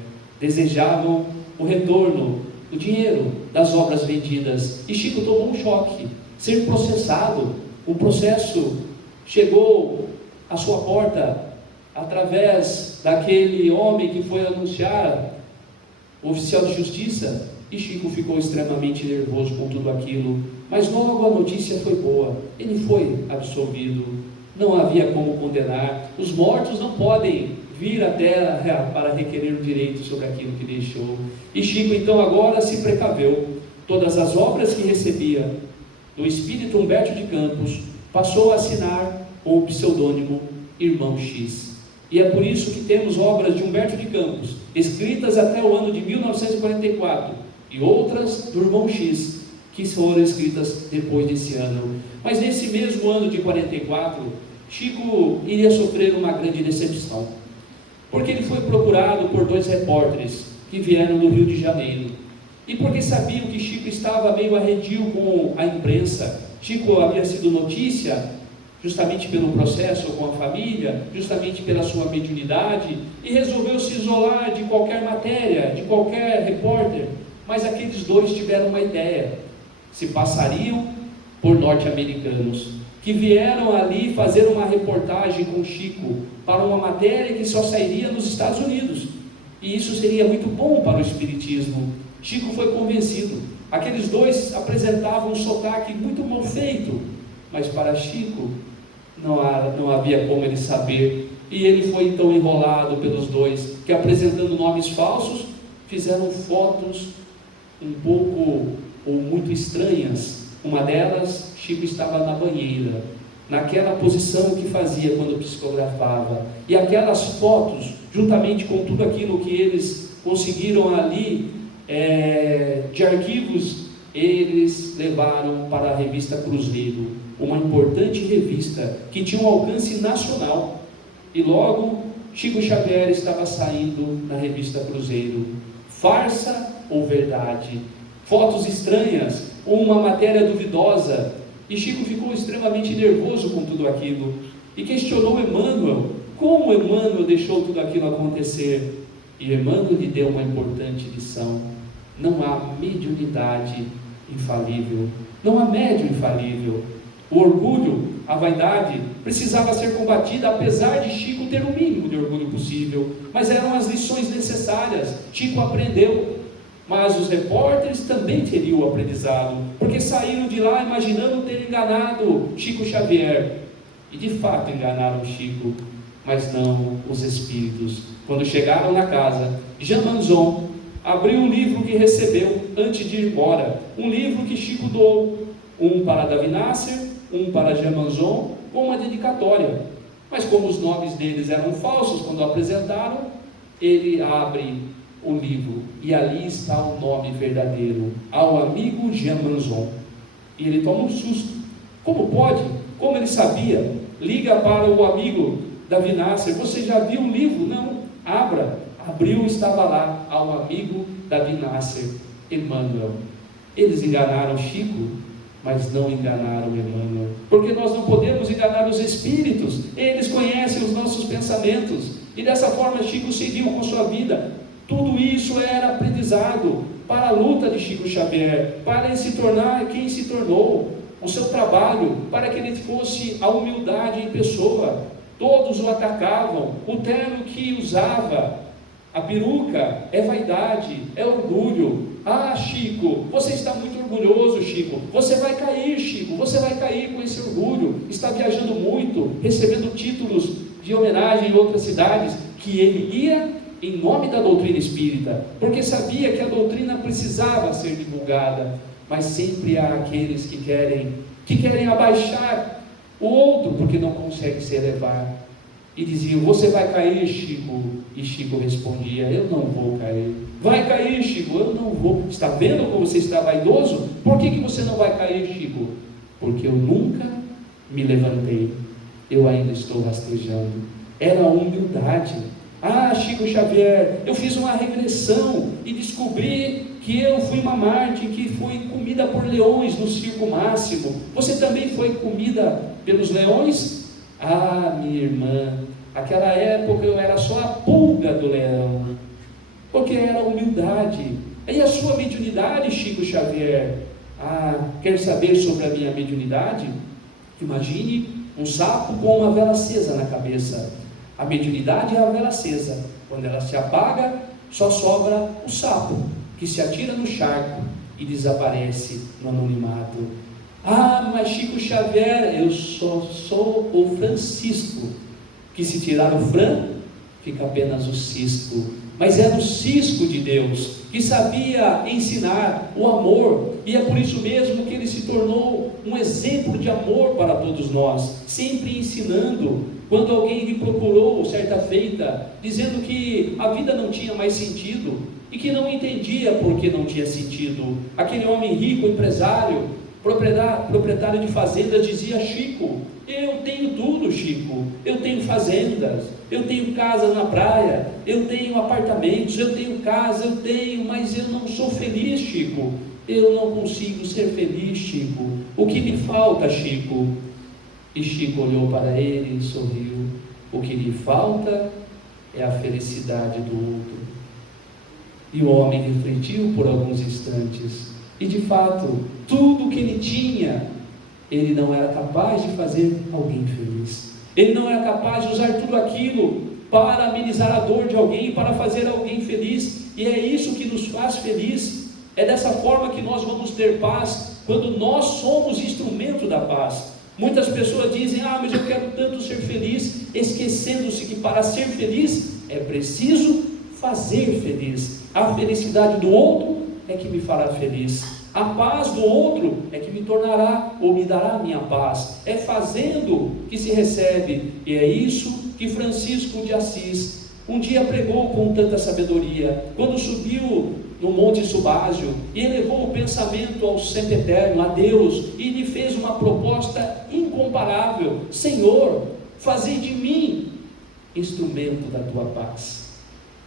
Desejavam o retorno, o dinheiro das obras vendidas. E Chico tomou um choque, ser processado. O processo chegou à sua porta através daquele homem que foi anunciar, o oficial de justiça, e Chico ficou extremamente nervoso com tudo aquilo. Mas logo a notícia foi boa, ele foi absolvido, não havia como condenar. Os mortos não podem vir à terra para requerer o direito sobre aquilo que deixou. E Chico então agora se precaveu. Todas as obras que recebia do espírito Humberto de Campos passou a assinar com o pseudônimo Irmão X. E é por isso que temos obras de Humberto de Campos escritas até o ano de 1944 e outras do Irmão X que foram escritas depois desse ano. Mas nesse mesmo ano de 44, Chico iria sofrer uma grande decepção, porque ele foi procurado por 2 repórteres que vieram do Rio de Janeiro, e porque sabiam que Chico estava meio arredio com a imprensa. Chico havia sido notícia justamente pelo processo com a família, justamente pela sua mediunidade, e resolveu se isolar de qualquer matéria, de qualquer repórter. Mas aqueles 2 tiveram uma ideia: se passariam por norte-americanos, que vieram ali fazer uma reportagem com Chico, para uma matéria que só sairia nos Estados Unidos, e isso seria muito bom para o espiritismo. Chico foi convencido. Aqueles 2 apresentavam um sotaque muito mal feito, mas para Chico não havia como ele saber, e ele foi então enrolado pelos 2, que apresentando nomes falsos, fizeram fotos um pouco ou muito estranhas. Uma delas, Chico estava na banheira, naquela posição que fazia quando psicografava, e aquelas fotos, juntamente com tudo aquilo que eles conseguiram ali de arquivos, eles levaram para a revista Cruzeiro, uma importante revista que tinha um alcance nacional. E logo Chico Xavier estava saindo na revista Cruzeiro. Farsa ou verdade? Fotos estranhas, ou uma matéria duvidosa. E Chico ficou extremamente nervoso com tudo aquilo, e questionou Emmanuel, como Emmanuel deixou tudo aquilo acontecer. E Emmanuel lhe deu uma importante lição: não há mediunidade infalível, não há médium infalível. O orgulho, a vaidade, precisava ser combatida, apesar de Chico ter o mínimo de orgulho possível, mas eram as lições necessárias. Chico aprendeu, mas os repórteres também teriam o aprendizado, porque saíram de lá imaginando ter enganado Chico Xavier, e de fato enganaram Chico, mas não os espíritos. Quando chegaram na casa, Jean Manzon abriu o livro que recebeu antes de ir embora, um livro que Chico doou, um para Davi Nasser, um para Jean Manzon, com uma dedicatória. Mas como os nomes deles eram falsos quando apresentaram, ele abre o livro e ali está o nome verdadeiro: ao amigo Jean Manzon. E ele toma um susto. Como pode? Como ele sabia? Liga para o amigo Davi Nasser: você já viu o livro? Não. Abra. Abriu, estava lá: ao amigo Davi Nasser, Emmanuel. Eles enganaram Chico, mas não enganaram Emmanuel, porque nós não podemos enganar os espíritos. Eles conhecem os nossos pensamentos, e dessa forma Chico seguiu com sua vida. Tudo isso era aprendizado para a luta de Chico Xavier, para ele se tornar quem se tornou, o seu trabalho, para que ele fosse a humildade em pessoa. Todos o atacavam, o terno que usava, a peruca, é vaidade, é orgulho. Ah, Chico, você está muito orgulhoso, Chico. Você vai cair, Chico, você vai cair com esse orgulho. Está viajando muito, recebendo títulos de homenagem em outras cidades, que ele ia em nome da doutrina espírita, porque sabia que a doutrina precisava ser divulgada. Mas sempre há aqueles que querem abaixar o outro, porque não consegue se elevar. E diziam: você vai cair, Chico. E Chico respondia: eu não vou cair. Vai cair, Chico, eu não vou. Está vendo como você está vaidoso? Por que você não vai cair, Chico? Porque eu nunca me levantei, eu ainda estou rastejando. Era a humildade. Ah, Chico Xavier, eu fiz uma regressão e descobri que eu fui uma Marte, que fui comida por leões no circo máximo. Você também foi comida pelos leões? Ah, minha irmã, aquela época eu era só a pulga do leão, porque era humildade. E a sua mediunidade, Chico Xavier? Ah, quer saber sobre a minha mediunidade? Imagine um sapo com uma vela acesa na cabeça. A mediunidade é a vela acesa. Quando ela se apaga, só sobra o sapo, que se atira no charco e desaparece no anonimato. Ah, mas Chico Xavier, eu só sou o Francisco, que se tirar o Fran, fica apenas o Cisco. Mas era o Cisco de Deus, que sabia ensinar o amor, e é por isso mesmo que ele se tornou um exemplo de amor para todos nós, sempre ensinando. Quando alguém lhe procurou certa feita, dizendo que a vida não tinha mais sentido, e que não entendia por que não tinha sentido, aquele homem rico, empresário, proprietário de fazendas, dizia: Chico, eu tenho tudo, Chico, eu tenho fazendas, eu tenho casas na praia, eu tenho apartamentos, eu tenho casa, mas eu não sou feliz, Chico, eu não consigo ser feliz, Chico, o que me falta, Chico? E Chico olhou para ele e sorriu: o que lhe falta é a felicidade do outro. E o homem refletiu por alguns instantes, e de fato, tudo que ele tinha, ele não era capaz de fazer alguém feliz. Ele não era capaz de usar tudo aquilo para amenizar a dor de alguém, para fazer alguém feliz. E é isso que nos faz feliz. É dessa forma que nós vamos ter paz, quando nós somos instrumento da paz. Muitas pessoas dizem: ah, mas eu quero tanto ser feliz, esquecendo-se que para ser feliz é preciso fazer feliz. A felicidade do outro é que me fará feliz. A paz do outro é que me tornará ou me dará a minha paz. É fazendo que se recebe. E é isso que Francisco de Assis um dia pregou com tanta sabedoria, quando subiu no Monte Subásio e elevou o pensamento ao Sempiterno, a Deus, e lhe fez uma proposta incomparável: Senhor, fazei de mim instrumento da tua paz.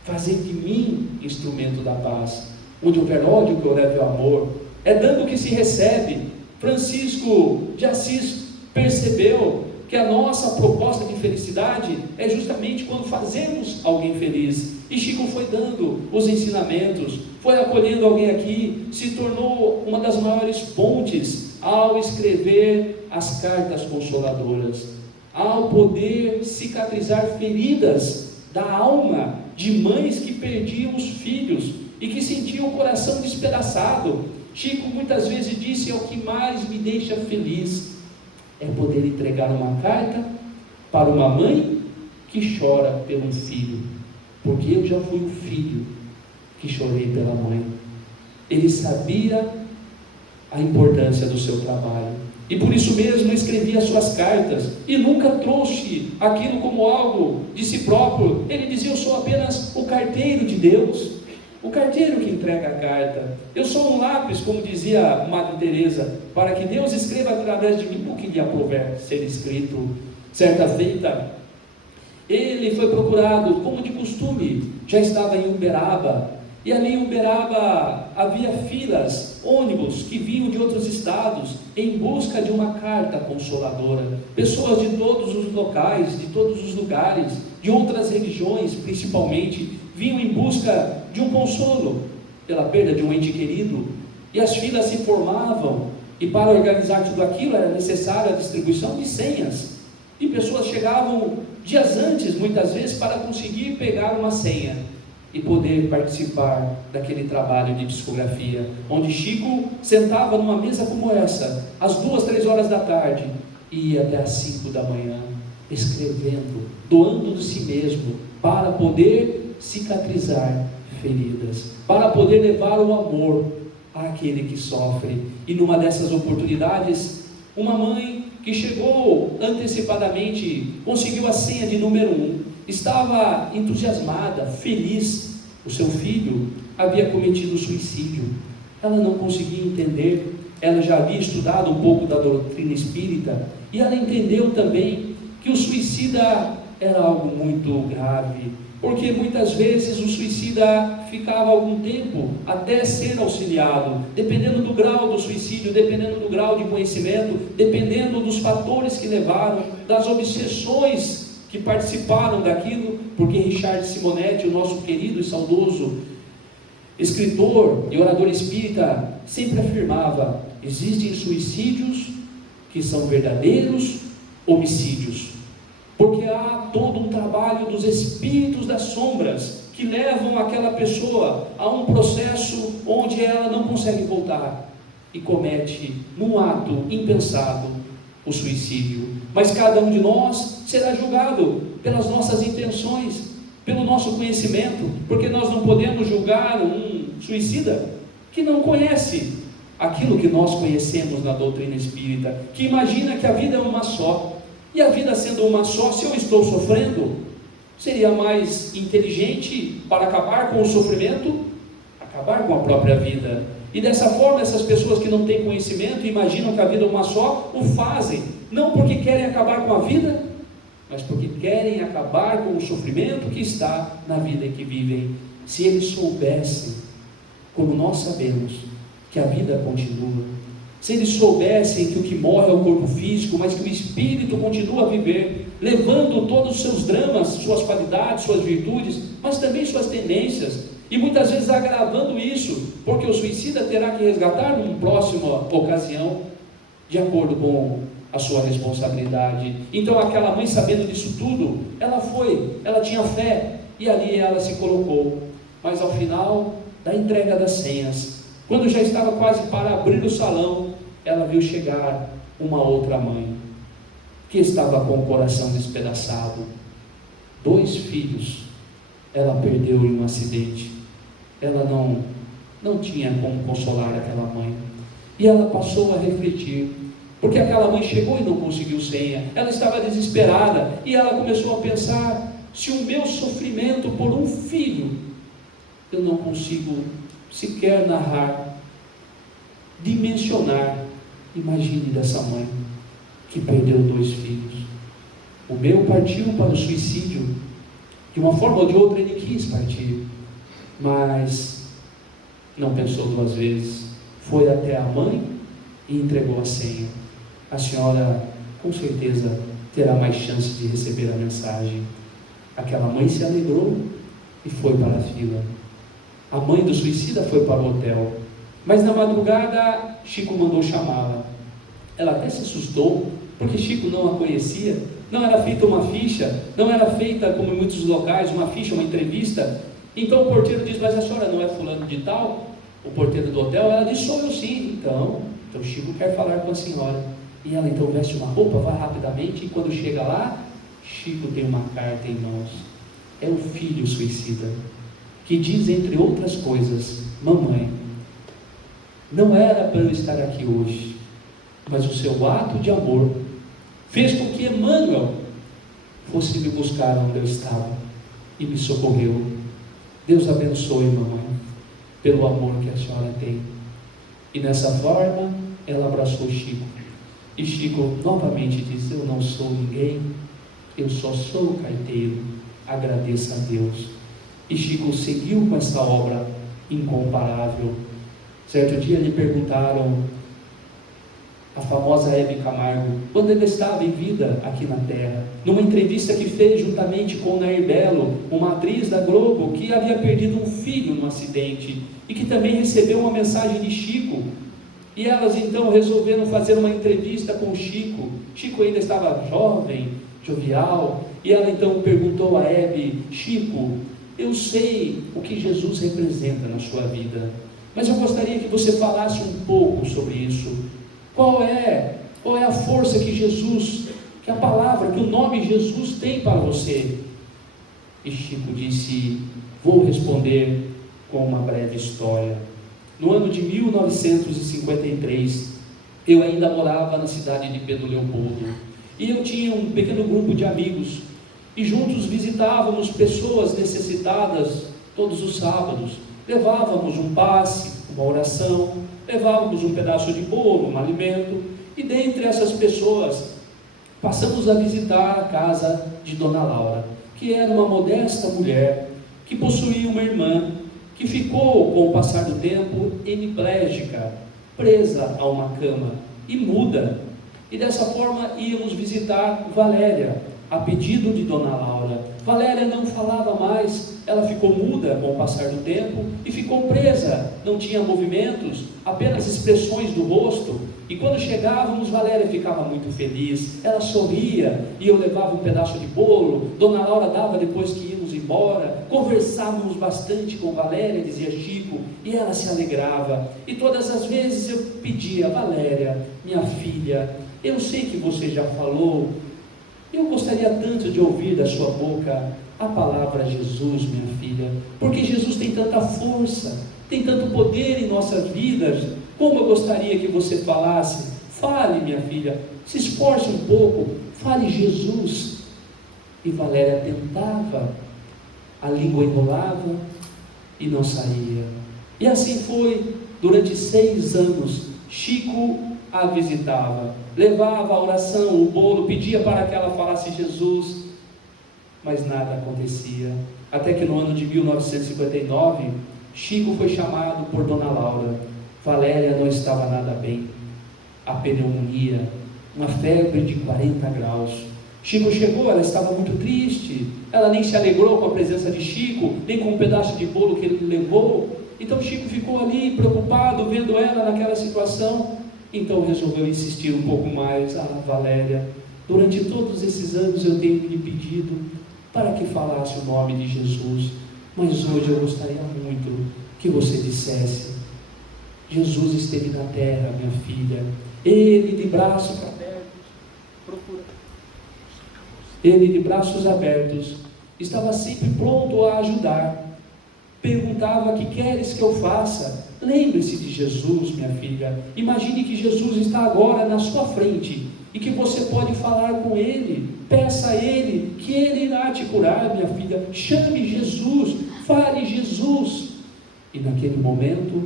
Fazei de mim instrumento da paz. Onde houver ódio, que eu leve o amor. É dando que se recebe. Francisco de Assis percebeu que a nossa proposta de felicidade é justamente quando fazemos alguém feliz. E Chico foi dando os ensinamentos, foi acolhendo alguém aqui, se tornou uma das maiores pontes ao escrever as cartas consoladoras, ao poder cicatrizar feridas da alma de mães que perdiam os filhos e que sentiam o coração despedaçado. Chico muitas vezes disse: é o que mais me deixa feliz, é poder entregar uma carta para uma mãe que chora pelo filho, porque eu já fui o filho que chorei pela mãe. Ele sabia a importância do seu trabalho, e por isso mesmo escrevia as suas cartas, e nunca trouxe aquilo como algo de si próprio. Ele dizia: eu sou apenas o carteiro de Deus, o carteiro que entrega a carta. Eu sou um lápis, como dizia Madre Teresa, para que Deus escreva através de mim o que lhe aprouver ser escrito. Certa feita, ele foi procurado, como de costume, já estava em Uberaba, e ali em Uberaba havia filas, ônibus que vinham de outros estados em busca de uma carta consoladora. Pessoas de todos os locais, de todos os lugares, de outras religiões principalmente, vinham em busca de um consolo pela perda de um ente querido, e as filas se formavam, e para organizar tudo aquilo era necessária a distribuição de senhas, e pessoas chegavam dias antes, muitas vezes, para conseguir pegar uma senha e poder participar daquele trabalho de psicografia, onde Chico sentava numa mesa como essa, às 2, 3 horas da tarde, e ia até às 5 da manhã, escrevendo, doando de si mesmo, para poder cicatrizar feridas, para poder levar o amor àquele que sofre. E numa dessas oportunidades, uma mãe que chegou antecipadamente, conseguiu a senha de número 1, estava entusiasmada, feliz. O seu filho havia cometido suicídio. Ela não conseguia entender. Ela já havia estudado um pouco da doutrina espírita, e ela entendeu também que o suicida era algo muito grave, porque muitas vezes o suicida ficava algum tempo até ser auxiliado, dependendo do grau do suicídio, dependendo do grau de conhecimento, dependendo dos fatores que levaram, das obsessões que participaram daquilo, porque Richard Simonetti, o nosso querido e saudoso escritor e orador espírita, sempre afirmava: existem suicídios que são verdadeiros homicídios, porque há todo um trabalho dos espíritos das sombras que levam aquela pessoa a um processo onde ela não consegue voltar e comete, num ato impensado, o suicídio. Mas cada um de nós será julgado pelas nossas intenções, pelo nosso conhecimento, porque nós não podemos julgar um suicida que não conhece aquilo que nós conhecemos na doutrina espírita, que imagina que a vida é uma só, e a vida sendo uma só, se eu estou sofrendo, seria mais inteligente, para acabar com o sofrimento, acabar com a própria vida. E dessa forma, essas pessoas que não têm conhecimento, imaginam que a vida é uma só, o fazem, não porque querem acabar com a vida, mas porque querem acabar com o sofrimento que está na vida em que vivem. Se eles soubessem, como nós sabemos, que a vida continua, se eles soubessem que o que morre é o corpo físico, mas que o espírito continua a viver, levando todos os seus dramas, suas qualidades, suas virtudes, mas também suas tendências, e muitas vezes agravando isso, porque o suicida terá que resgatar numa próxima ocasião, de acordo com a sua responsabilidade. Então aquela mãe, sabendo disso tudo, ela tinha fé, e ali ela se colocou. Mas ao final da entrega das senhas, quando já estava quase para abrir o salão, ela viu chegar uma outra mãe, que estava com o coração despedaçado. 2 filhos ela perdeu em um acidente. Ela não tinha como consolar aquela mãe, e ela passou a refletir, porque aquela mãe chegou e não conseguiu senha, ela estava desesperada, e ela começou a pensar: se o meu sofrimento por um filho, eu não consigo sequer narrar, dimensionar, imagine dessa mãe, que perdeu 2 filhos. O meu partiu para o suicídio, de uma forma ou de outra ele quis partir, mas não pensou 2 vezes, foi até a mãe e entregou a senha. A senhora com certeza terá mais chance de receber a mensagem. Aquela mãe se alegrou e foi para a fila. A mãe do suicida foi para o hotel, mas na madrugada Chico mandou chamá-la. Ela até se assustou, porque Chico não a conhecia, não era feita uma ficha, não era feita como em muitos locais, uma ficha, uma entrevista. Então o porteiro diz: mas a senhora não é fulano de tal? O porteiro do hotel, ela diz: sou eu sim. Então Chico quer falar com a senhora. E ela então veste uma roupa, vai rapidamente, e quando chega lá, Chico tem uma carta em mãos. É o filho suicida, que diz, entre outras coisas: mamãe, não era para eu estar aqui hoje, mas o seu ato de amor fez com que Emmanuel fosse me buscar onde eu estava e me socorreu. Deus abençoe, mamãe, pelo amor que a senhora tem. E nessa forma ela abraçou Chico, e Chico novamente disse: eu não sou ninguém, eu só sou o carteiro, agradeça a Deus. E Chico seguiu com essa obra incomparável. Certo dia lhe perguntaram, a famosa Hebe Camargo, quando ele estava em vida aqui na Terra, numa entrevista que fez juntamente com Nair Belo, uma atriz da Globo que havia perdido um filho num acidente e que também recebeu uma mensagem de Chico, e elas então resolveram fazer uma entrevista com Chico. Chico ainda estava jovem, jovial, e ela então perguntou a Hebe: Chico, eu sei o que Jesus representa na sua vida, mas eu gostaria que você falasse um pouco sobre isso. Qual é a força que Jesus, que a palavra, que o nome Jesus tem para você? E Chico disse: vou responder com uma breve história. No ano de 1953, eu ainda morava na cidade de Pedro Leopoldo, e eu tinha um pequeno grupo de amigos, e juntos visitávamos pessoas necessitadas todos os sábados. Levávamos um passe, uma oração, levávamos um pedaço de bolo, um alimento, e dentre essas pessoas passamos a visitar a casa de Dona Laura, que que era uma modesta mulher, que possuía uma irmã, que ficou, com o passar do tempo, hemiplégica, presa a uma cama e muda. E dessa forma íamos visitar Valéria, a pedido de Dona Laura. Valéria não falava mais, ela ficou muda com o passar do tempo e ficou presa, não tinha movimentos, apenas expressões do rosto. E quando chegávamos, Valéria ficava muito feliz, ela sorria e eu levava um pedaço de bolo, Dona Laura dava depois que íamos embora, conversávamos bastante com Valéria, dizia Chico, e ela se alegrava. E todas as vezes eu pedia: Valéria, minha filha, eu sei que você já falou, eu gostaria tanto de ouvir da sua boca a palavra Jesus, minha filha, porque Jesus tem tanta força, tem tanto poder em nossas vidas. Como eu gostaria que você falasse. Fale, minha filha, se esforce um pouco, fale Jesus. E Valéria tentava, a língua enrolava e não saía. E assim foi durante 6 anos. Chico a visitava, levava a oração, o bolo, pedia para que ela falasse Jesus, mas nada acontecia. Até que no ano de 1959, Chico foi chamado por Dona Laura. Valéria não estava nada bem, a pneumonia, uma febre de 40 graus. Chico chegou, ela estava muito triste, ela nem se alegrou com a presença de Chico, nem com um pedaço de bolo que ele levou. Então Chico ficou ali preocupado, vendo ela naquela situação. Então resolveu insistir um pouco mais. Valéria, durante todos esses anos eu tenho lhe pedido para que falasse o nome de Jesus, mas hoje eu gostaria muito que você dissesse: Jesus esteve na terra, minha filha, Ele de braços abertos, Ele de braços abertos, estava sempre pronto a ajudar. Perguntava: que queres que eu faça? Lembre-se de Jesus, minha filha. Imagine que Jesus está agora na sua frente e que você pode falar com Ele. Peça a Ele que Ele irá te curar, minha filha. Chame Jesus, fale Jesus. E naquele momento,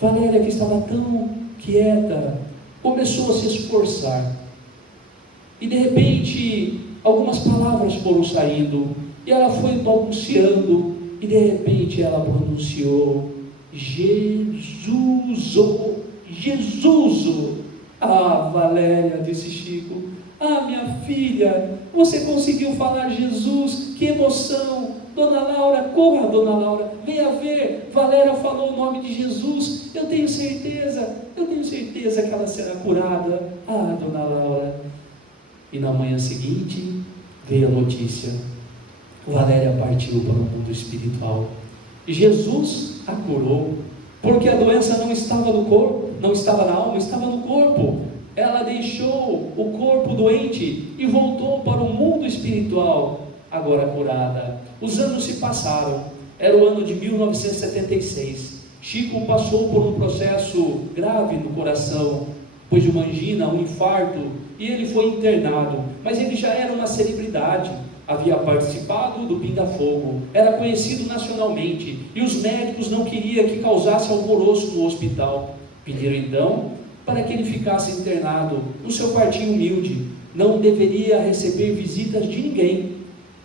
Valéria, que estava tão quieta, começou a se esforçar. E de repente, algumas palavras foram saindo, e ela foi balbuciando, e de repente ela pronunciou: Jesus, Jesus. Valéria, disse Chico, minha filha, você conseguiu falar Jesus, que emoção. Dona Laura, corra, Dona Laura, venha ver, Valéria falou o nome de Jesus, eu tenho certeza que ela será curada. Dona Laura. E na manhã seguinte, veio a notícia: Valéria partiu para o mundo espiritual. Jesus a curou, porque a doença não estava no corpo, não estava na alma, estava no corpo. Ela deixou o corpo doente e voltou para o mundo espiritual, agora curada. Os anos se passaram, era o ano de 1976. Chico passou por um processo grave no coração, depois de uma angina, um infarto, e ele foi internado, mas ele já era uma celebridade, havia participado do Pinga Fogo, era conhecido nacionalmente, e os médicos não queriam que causasse alvoroço no hospital. Pediram então para que ele ficasse internado no seu quartinho humilde, não deveria receber visitas de ninguém,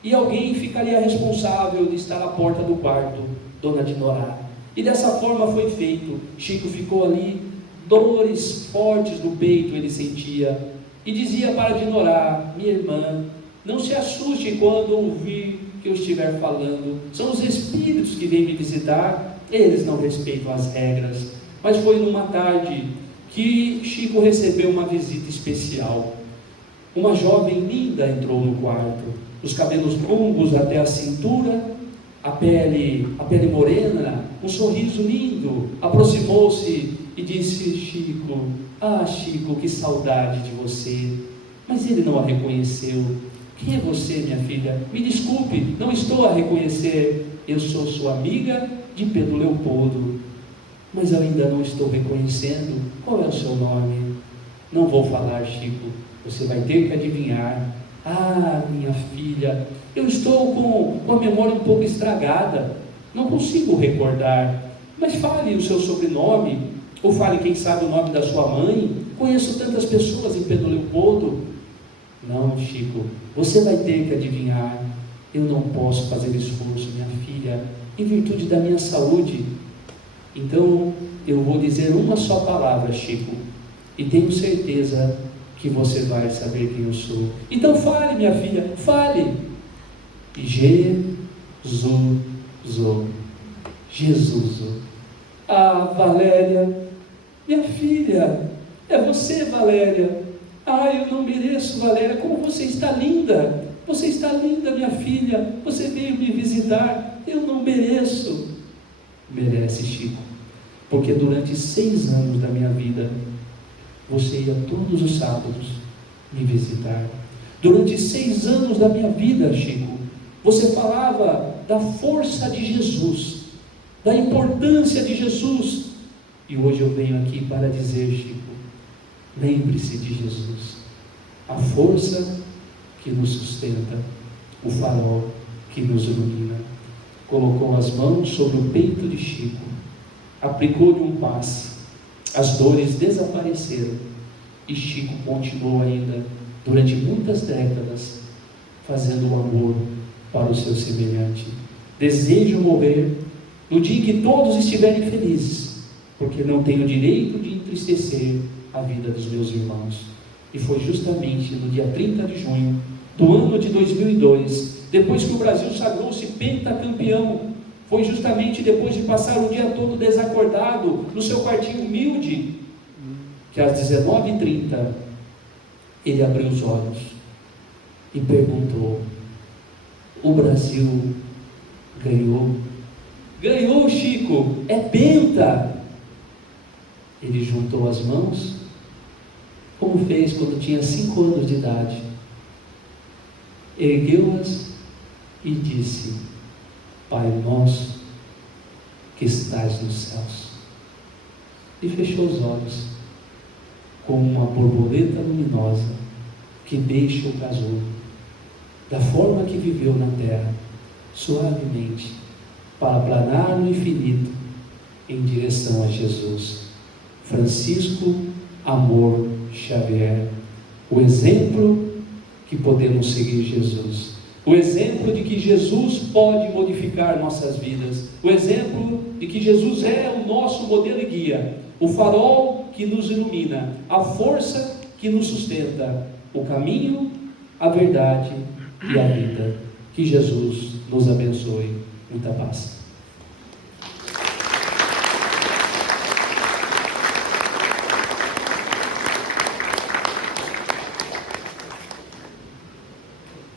e alguém ficaria responsável de estar à porta do quarto, Dona Dinorá. E dessa forma foi feito. Chico ficou ali, dores fortes no peito ele sentia, e dizia para Dinorá: minha irmã, não se assuste quando ouvir que eu estiver falando, são os espíritos que vêm me visitar, eles não respeitam as regras. Mas foi numa tarde que Chico recebeu uma visita especial. Uma jovem linda entrou no quarto, os cabelos longos até a cintura, a pele morena, um sorriso lindo. Aproximou-se e disse: Chico, Chico, que saudade de você. Mas ele não a reconheceu. Quem é você, minha filha? Me desculpe, não estou a reconhecer. Eu sou sua amiga de Pedro Leopoldo, mas eu ainda não estou reconhecendo. Qual é o seu nome? Não vou falar, Chico, você vai ter que adivinhar. Minha filha, eu estou com a memória um pouco estragada, não consigo recordar, mas fale o seu sobrenome, ou fale, quem sabe, o nome da sua mãe. Conheço tantas pessoas em Pedro Leopoldo. Não, Chico, você vai ter que adivinhar. eu não posso fazer esforço, minha filha, em virtude da minha saúde. Então, eu vou dizer uma só palavra, Chico, e tenho certeza que você vai saber quem eu sou. Então fale, minha filha, fale. Jesus. Jesus. Ah, Valéria, minha filha, é você, Valéria. Ah, eu não mereço, Valéria, como você está linda. Você está linda, minha filha. Você veio me visitar. Eu não mereço. Merece, Chico, porque durante 6 anos da minha vida, você ia todos os sábados me visitar. Durante 6 anos da minha vida, Chico, você falava da força de Jesus, da importância de Jesus. E hoje eu venho aqui para dizer, Chico, lembre-se de Jesus, a força que nos sustenta, o farol que nos ilumina. Colocou as mãos sobre o peito de Chico, aplicou-lhe um passe, as dores desapareceram e Chico continuou ainda durante muitas décadas fazendo o amor para o seu semelhante. Desejo morrer no dia em que todos estiverem felizes, porque não tenho direito de entristecer a vida dos meus irmãos. E foi justamente no dia 30 de junho do ano de 2002, depois que o Brasil sagrou-se pentacampeão, foi justamente depois de passar o dia todo desacordado no seu quartinho humilde, que às 19h30 ele abriu os olhos e perguntou: o Brasil ganhou? Ganhou, Chico, é penta. Ele juntou as mãos, como fez quando tinha 5 anos de idade, ergueu-as e disse: Pai nosso que estás nos céus. E fechou os olhos, como uma borboleta luminosa que deixa o casulo, da forma que viveu na terra, suavemente, para planar no infinito, em direção a Jesus. Francisco Amor Xavier, o exemplo que podemos seguir Jesus, o exemplo de que Jesus pode modificar nossas vidas, o exemplo de que Jesus é o nosso modelo e guia, o farol que nos ilumina, a força que nos sustenta, o caminho, a verdade e a vida. Que Jesus nos abençoe. Muita paz.